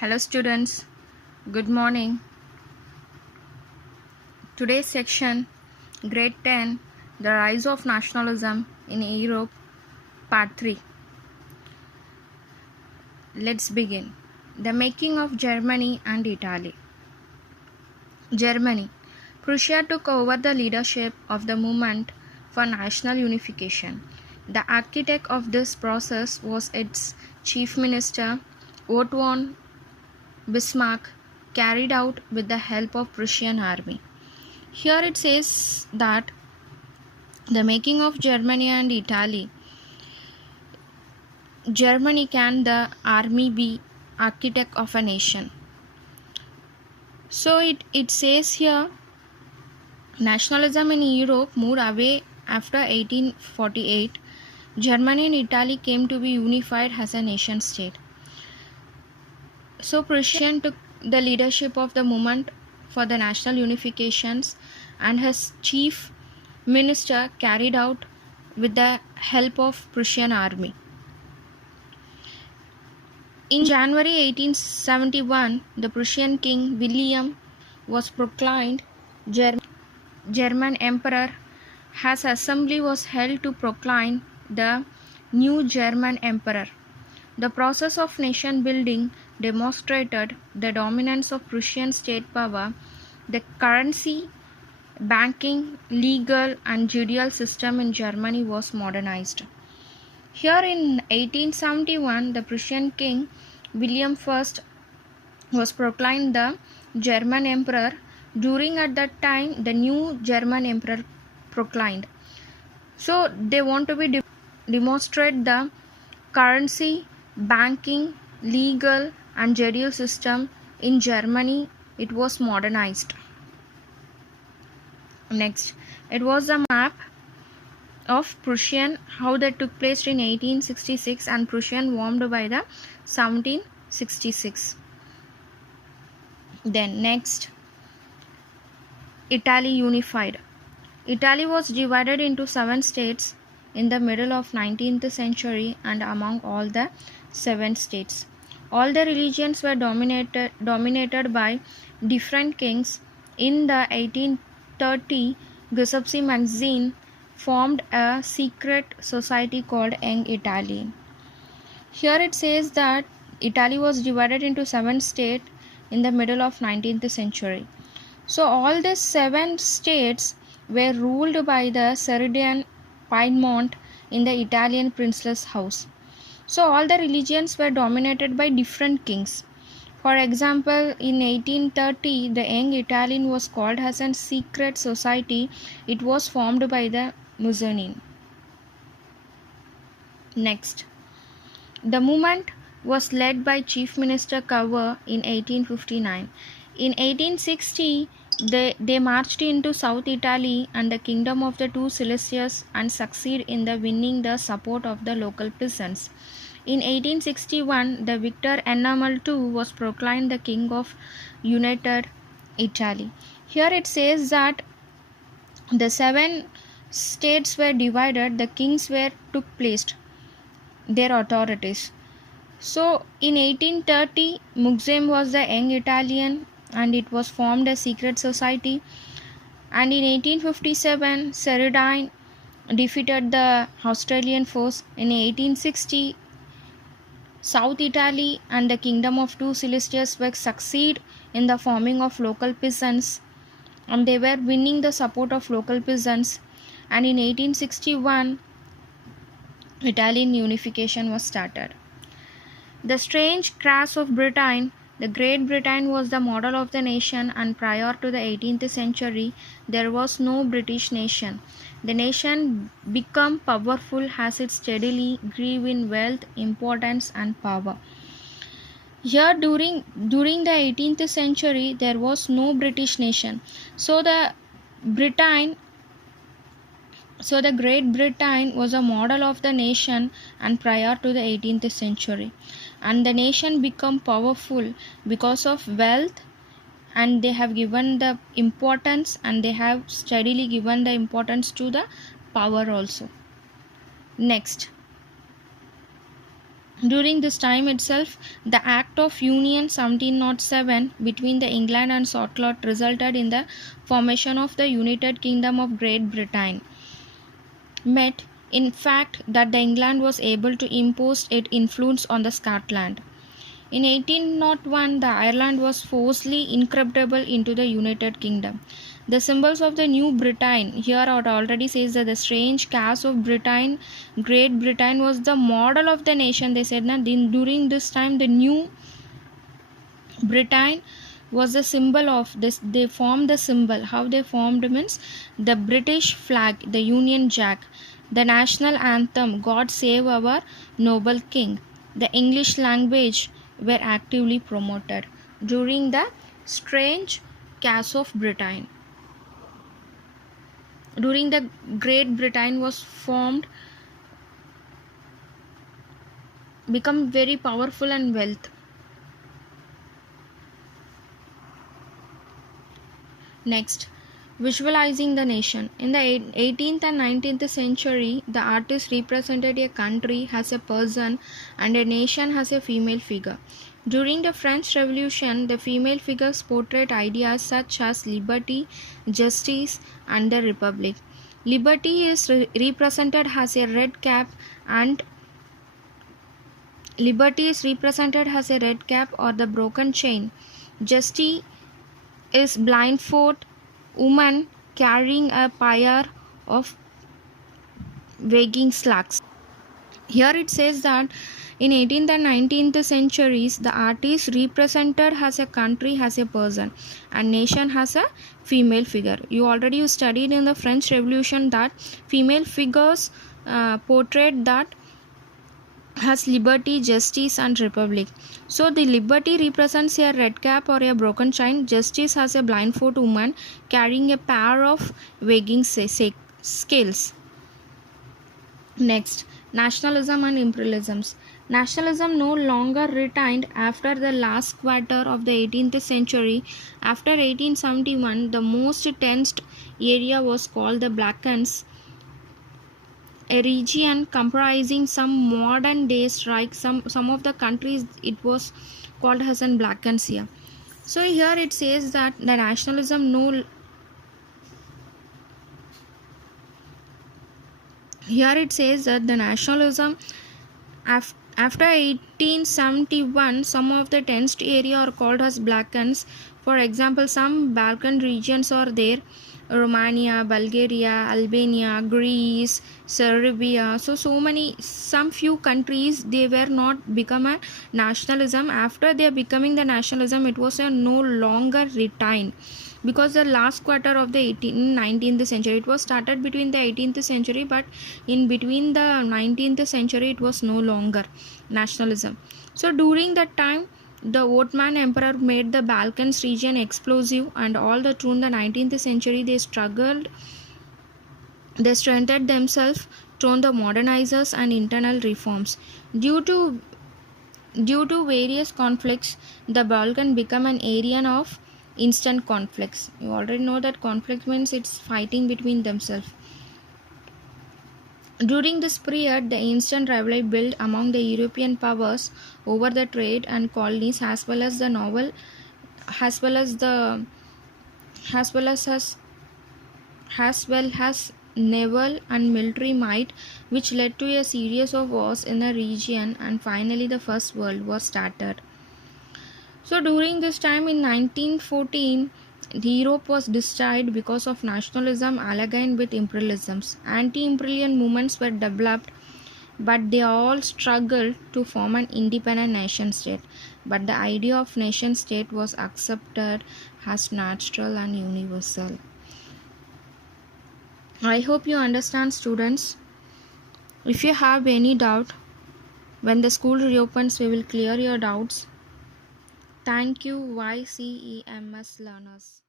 Hello students, good morning. Today's section, Grade 10, The Rise of Nationalism in Europe, Part 3. Let's begin. The making of Germany and Italy. Germany. Prussia took over the leadership of the movement for national unification. The architect of this process was its chief minister, Otto von Bismarck, carried out with the help of Prussian army. Here it says that the making of Germany and Italy. Germany, can the army be architect of a nation? So it says here nationalism in Europe moved away after 1848. Germany and Italy came to be unified as a nation state. So Prussian took the leadership of the movement for the national unifications, and his chief minister carried out with the help of Prussian army. In January 1871, the Prussian king William was proclaimed German emperor. His assembly was held to proclaim the new German emperor. The process of nation building demonstrated the dominance of Prussian state power. The currency, banking, legal and judicial system in Germany was modernized. Here in 1871, the Prussian king William I was proclaimed the German emperor. During at that time, the new German emperor proclaimed. So they want to be demonstrate the currency, banking, legal and judicial system in Germany. It was modernized. Next, it was a map of Prussian, how that took place in 1866 and Prussian formed by the 1766. Then next, Italy unified. Italy was divided into 7 states in the middle of 19th century, and among all the 7 states, all the religions were dominated by different kings. In the 1830, Giuseppe magazine formed a secret society called Young Italy. Here it says that Italy was divided into 7 states in the middle of 19th century. So all these 7 states were ruled by the Sardian Piedmont in the Italian prince's house. So all the religions were dominated by different kings. For example, in 1830, the Young Italian was called as a secret society. It was formed by the Mussolini. Next, the movement was led by Chief Minister Cavour in 1859. In 1860, they marched into South Italy and the kingdom of the two Silesias and succeed in the winning the support of the local peasants. In 1861, the Victor Emmanuel II was proclaimed the king of United Italy. Here it says that the 7 states were divided, the kings took place their authorities. So in 1830, Muxem was the Young Italian and it was formed a secret society. And in 1857, Saradine defeated the Australian force. In 1860, South Italy and the kingdom of two Silesias were succeed in the forming of local peasants, and they were winning the support of local peasants. And in 1861, Italian unification was started. The strange crash of Britain. The Great Britain was the model of the nation, and prior to the 18th century, there was no British nation. The nation became powerful as it steadily grew in wealth, importance and power. Here during the 18th century, there was no British nation. So the Great Britain was a model of the nation and prior to the 18th century, and the nation became powerful because of wealth, and they have given the importance, and they have steadily given the importance to the power also. Next, During this time itself, the Act of Union 1707 between the England and Scotland resulted in the formation of the United Kingdom of Great Britain. Met in fact that the England was able to impose its influence on the Scotland. In 1801, the Ireland was forcibly incorporable into the United Kingdom. The symbols of the New Britain, here it already says that the strange cast of Britain, Great Britain was the model of the nation. They said that during this time the New Britain was the symbol of this. They formed the symbol. How they formed means the British flag, the Union Jack, the national anthem, God Save Our Noble King, the English language were actively promoted during the strange case of Britain. During the Great Britain was formed, become very powerful and wealth. Next, visualizing the nation. In the 18th and 19th century, the artist represented a country as a person and a nation as a female figure. During the French Revolution, the female figures portrayed ideas such as liberty, justice, and the republic. Liberty is represented as a red cap and or the broken chain. Justice is blindfold woman carrying a pair of waving slacks. Here it says that in 18th and 19th centuries, the artist represented as a country as a person and nation as a female figure. You studied in the French Revolution that female figures portrayed that has liberty, justice, and republic. So the liberty represents a red cap or a broken chain. Justice has a blindfold woman carrying a pair of waving scales. Next, nationalism and imperialisms. Nationalism no longer retained after the last quarter of the 18th century. After 1871, the most tensed area was called the Balkans, a region comprising some modern day strikes. Some of the countries it was called as an Balkans here. So here it says that the nationalism after 1871, some of the tensed area are called as Balkans. For example, some Balkan regions are there: Romania, Bulgaria, Albania, Greece, Serbia. Some few countries, they were not become a nationalism. After they are becoming the nationalism, it was no longer retained, because the last quarter of the 19th century, it was started between the 18th century, but in between the 19th century it was no longer nationalism. So during that time, the Ottoman Emperor made the Balkans region explosive, and all the through the 19th century they struggled. They strengthened themselves through the modernizers and internal reforms. Due to various conflicts, the Balkan became an area of instant conflicts. You already know that conflict means it's fighting between themselves. During this period, the instant rivalry built among the European powers over the trade and colonies, as well as naval and military might, which led to a series of wars in the region, and finally the First World War started. So during this time in 1914, Europe was divided because of nationalism aligned with imperialism. Anti-imperial movements were developed, but they all struggled to form an independent nation state. But the idea of nation state was accepted as natural and universal. I hope you understand, students. If you have any doubt, when the school reopens, we will clear your doubts. Thank you, YCEMS learners.